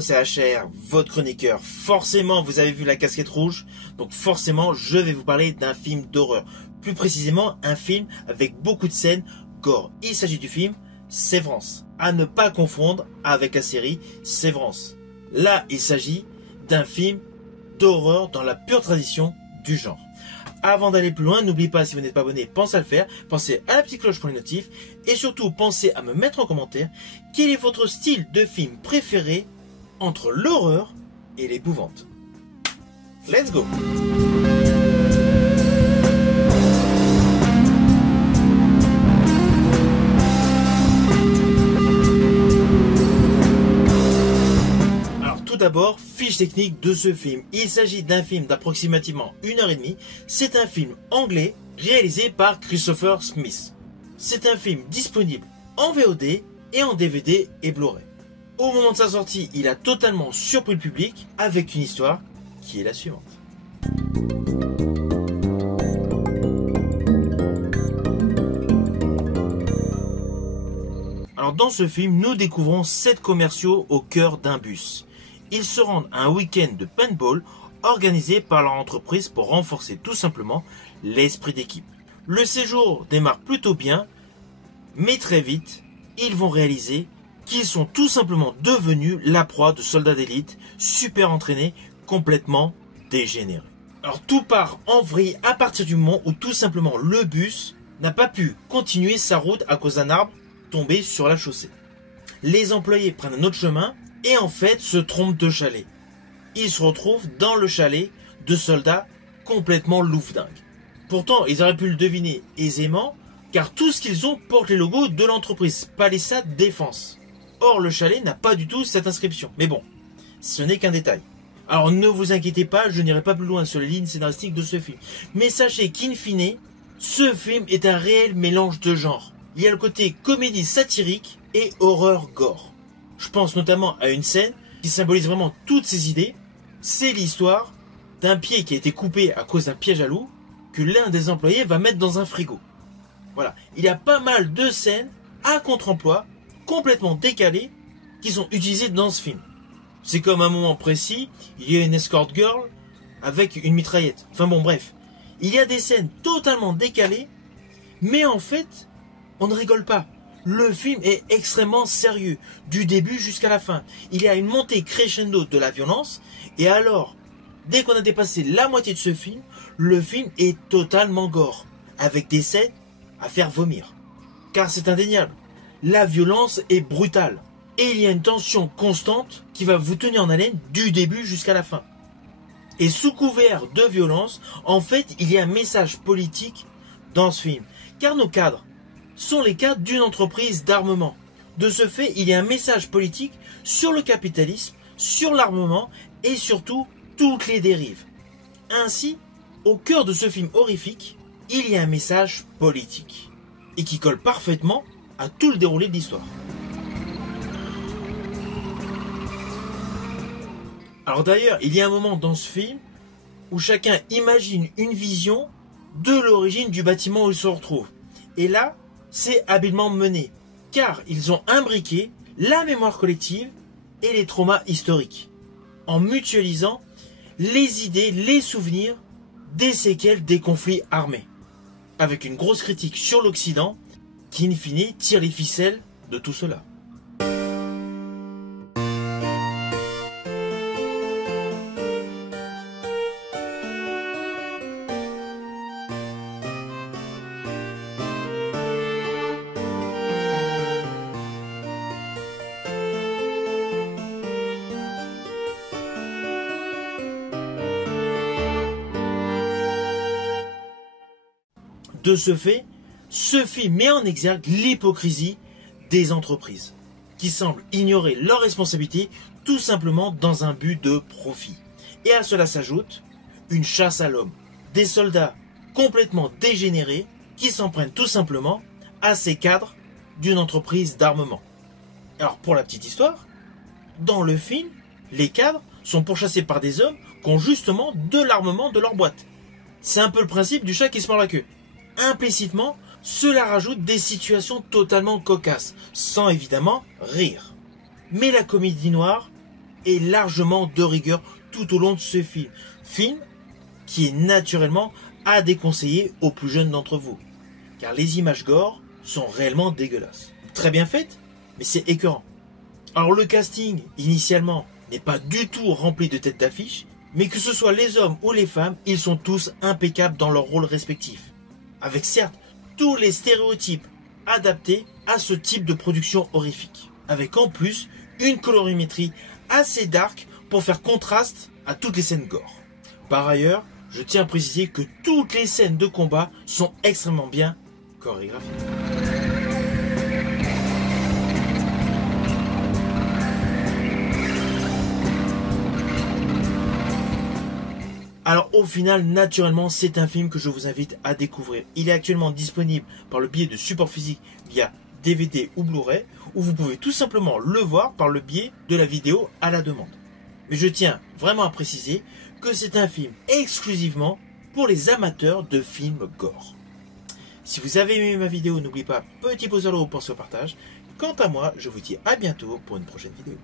Hello, c'est HR, votre chroniqueur. Forcément, vous avez vu la casquette rouge, donc forcément, je vais vous parler d'un film d'horreur. Plus précisément, un film avec beaucoup de scènes gore. Il s'agit du film Sévrance, à ne pas confondre avec la série Sévrance. Là, il s'agit d'un film d'horreur dans la pure tradition du genre. Avant d'aller plus loin, n'oubliez pas, si vous n'êtes pas abonné, pensez à le faire, pensez à la petite cloche pour les notifs, et surtout pensez à me mettre en commentaire quel est votre style de film préféré entre l'horreur et l'épouvante. Let's go! D'abord, fiche technique de ce film. Il s'agit d'un film d'approximativement 1h30. C'est un film anglais réalisé par Christopher Smith. C'est un film disponible en VOD et en DVD et Blu-ray. Au moment de sa sortie, il a totalement surpris le public avec une histoire qui est la suivante. Alors dans ce film, nous découvrons 7 commerciaux au cœur d'un bus. Ils se rendent à un week-end de paintball organisé par leur entreprise pour renforcer tout simplement l'esprit d'équipe. Le séjour démarre plutôt bien, mais très vite, ils vont réaliser qu'ils sont tout simplement devenus la proie de soldats d'élite, super entraînés, complètement dégénérés. Alors tout part en vrille à partir du moment où tout simplement le bus n'a pas pu continuer sa route à cause d'un arbre tombé sur la chaussée. Les employés prennent un autre chemin et en fait se trompent de chalet. Ils se retrouvent dans le chalet de soldats complètement loufdingues. Pourtant, ils auraient pu le deviner aisément, car tout ce qu'ils ont porte les logos de l'entreprise Palisade Défense. Or, le chalet n'a pas du tout cette inscription. Mais bon, ce n'est qu'un détail. Alors ne vous inquiétez pas, je n'irai pas plus loin sur les lignes scénaristiques de ce film. Mais sachez qu'in fine, ce film est un réel mélange de genres. Il y a le côté comédie satirique et horreur gore. Je pense notamment à une scène qui symbolise vraiment toutes ces idées. C'est l'histoire d'un pied qui a été coupé à cause d'un piège à loup que l'un des employés va mettre dans un frigo. Voilà, il y a pas mal de scènes à contre-emploi, complètement décalées, qui sont utilisées dans ce film. C'est comme à un moment précis, il y a une escort girl avec une mitraillette. Enfin bon, bref. Il y a des scènes totalement décalées, mais en fait, on ne rigole pas. Le film est extrêmement sérieux, du début jusqu'à la fin. Il y a une montée crescendo de la violence, et alors, dès qu'on a dépassé la moitié de ce film, le film est totalement gore, avec des scènes à faire vomir. Car c'est indéniable, la violence est brutale, et il y a une tension constante qui va vous tenir en haleine du début jusqu'à la fin. Et sous couvert de violence, en fait, il y a un message politique dans ce film, car nos cadres sont les cadres d'une entreprise d'armement. De ce fait, il y a un message politique sur le capitalisme, sur l'armement et surtout toutes les dérives. Ainsi, au cœur de ce film horrifique, il y a un message politique et qui colle parfaitement à tout le déroulé de l'histoire. Alors d'ailleurs, il y a un moment dans ce film où chacun imagine une vision de l'origine du bâtiment où il se retrouve. Et là, c'est habilement mené, car ils ont imbriqué la mémoire collective et les traumas historiques, en mutualisant les idées, les souvenirs des séquelles des conflits armés, avec une grosse critique sur l'Occident, qui in fine tire les ficelles de tout cela. De ce fait, ce film met en exergue l'hypocrisie des entreprises, qui semblent ignorer leurs responsabilités tout simplement dans un but de profit. Et à cela s'ajoute une chasse à l'homme, des soldats complètement dégénérés qui s'en prennent tout simplement à ces cadres d'une entreprise d'armement. Alors pour la petite histoire, dans le film, les cadres sont pourchassés par des hommes qui ont justement de l'armement de leur boîte. C'est un peu le principe du chat qui se mord la queue. Implicitement, cela rajoute des situations totalement cocasses, sans évidemment rire. Mais la comédie noire et largement de rigueur tout au long de ce film. Film qui est naturellement à déconseiller aux plus jeunes d'entre vous, car les images gore sont réellement dégueulasses. Très bien faites, mais c'est écœurant. Alors le casting, initialement, n'est pas du tout rempli de têtes d'affiche, mais que ce soit les hommes ou les femmes, ils sont tous impeccables dans leurs rôles respectifs. Avec certes tous les stéréotypes adaptés à ce type de production horrifique. Avec en plus une colorimétrie assez dark pour faire contraste à toutes les scènes gore. Par ailleurs, je tiens à préciser que toutes les scènes de combat sont extrêmement bien chorégraphiées. Alors au final, naturellement, c'est un film que je vous invite à découvrir. Il est actuellement disponible par le biais de support physique via DVD ou Blu-ray, ou vous pouvez tout simplement le voir par le biais de la vidéo à la demande. Mais je tiens vraiment à préciser que c'est un film exclusivement pour les amateurs de films gore. Si vous avez aimé ma vidéo, n'oubliez pas, petit pouce vers le haut pour ce partage. Quant à moi, je vous dis à bientôt pour une prochaine vidéo.